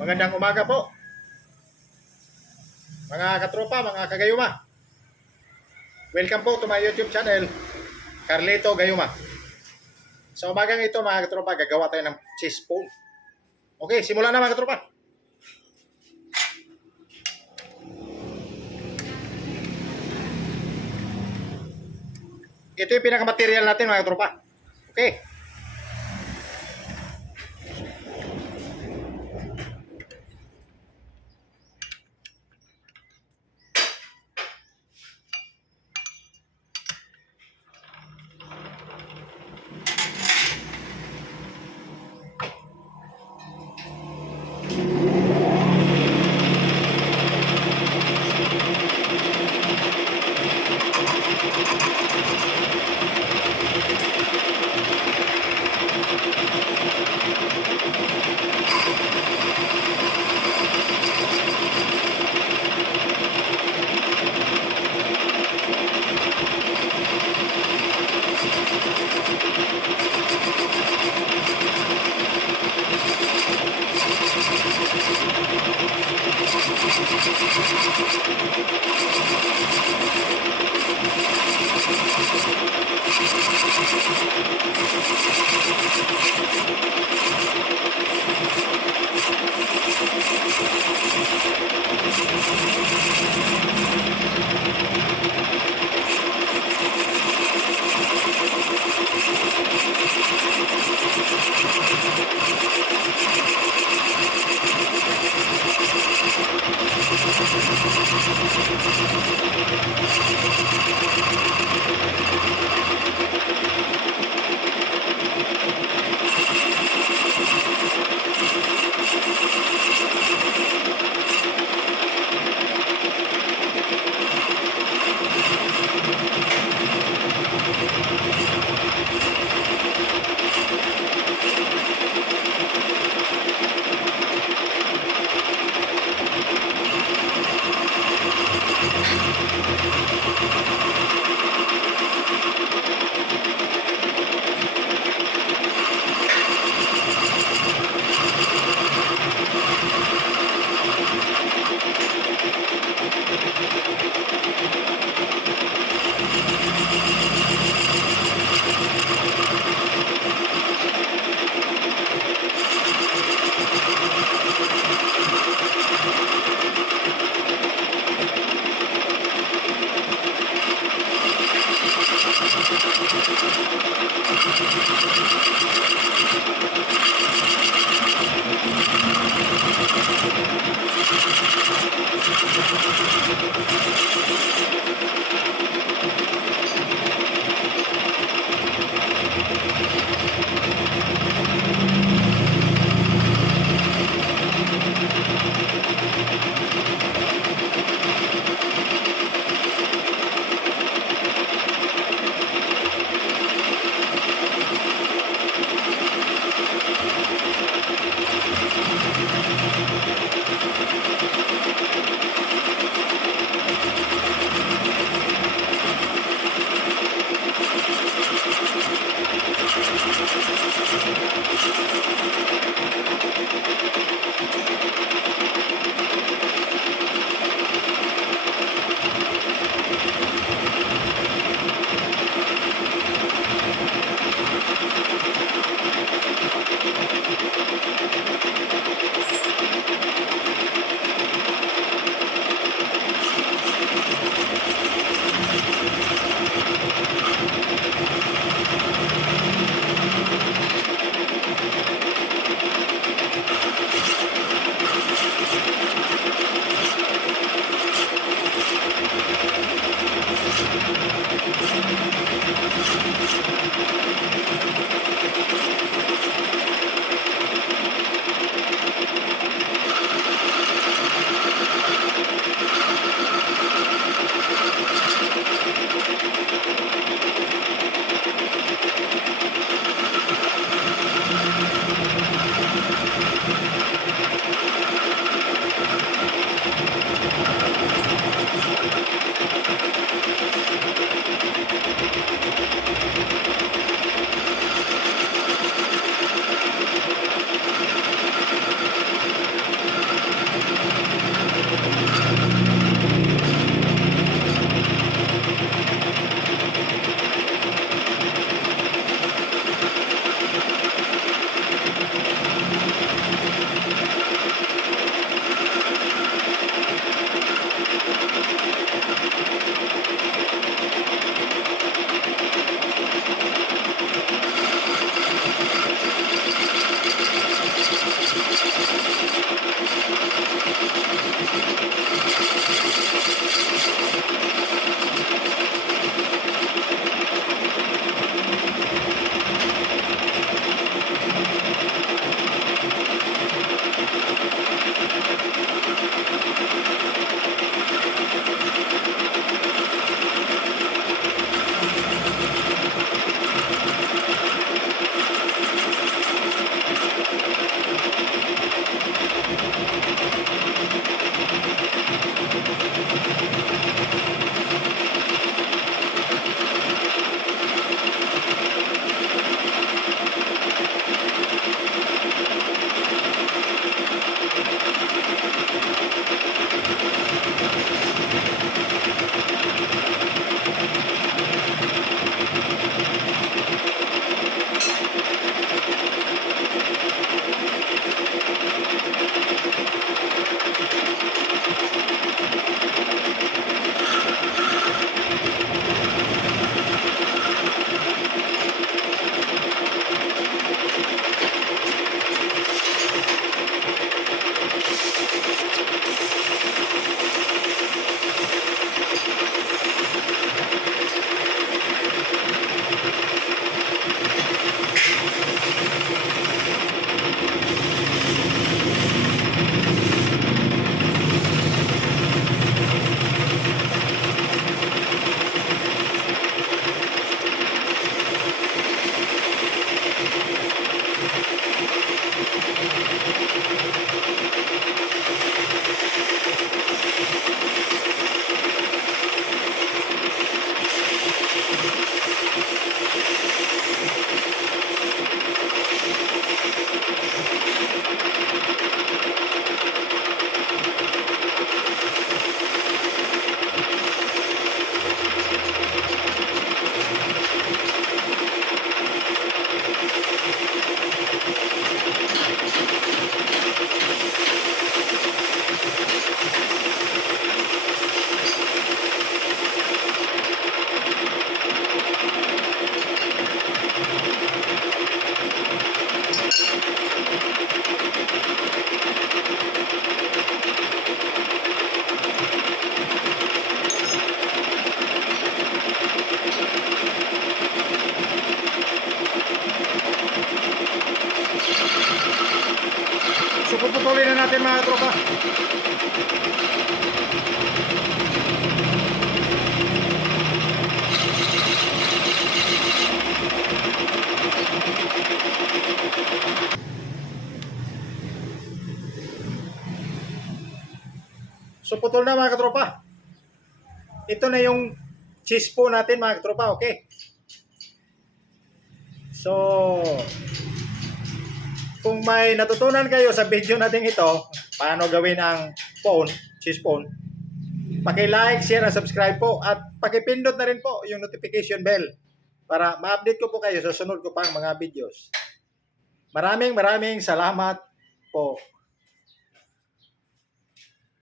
Magandang umaga po, mga katropa, mga kagayuma. Welcome po to my YouTube channel, Carlito Gayuma. Sa umagang ito, mga katropa, gagawa tayo ng cheese ball. Okay, simulan na, mga katropa. Ito yung pinakamaterial natin, mga katropa. Okay. puputulin na natin mga tropa. So putol na mga katropa. Ito na yung cheese po natin mga katropa, okay? So, kung may natutunan kayo sa video natin ito, paano gawin ang phone, cheese phone, paki-like, share, and subscribe po at paki-pindot na rin po yung notification bell para ma-update ko po kayo sa sunod ko pang mga videos. Maraming salamat po.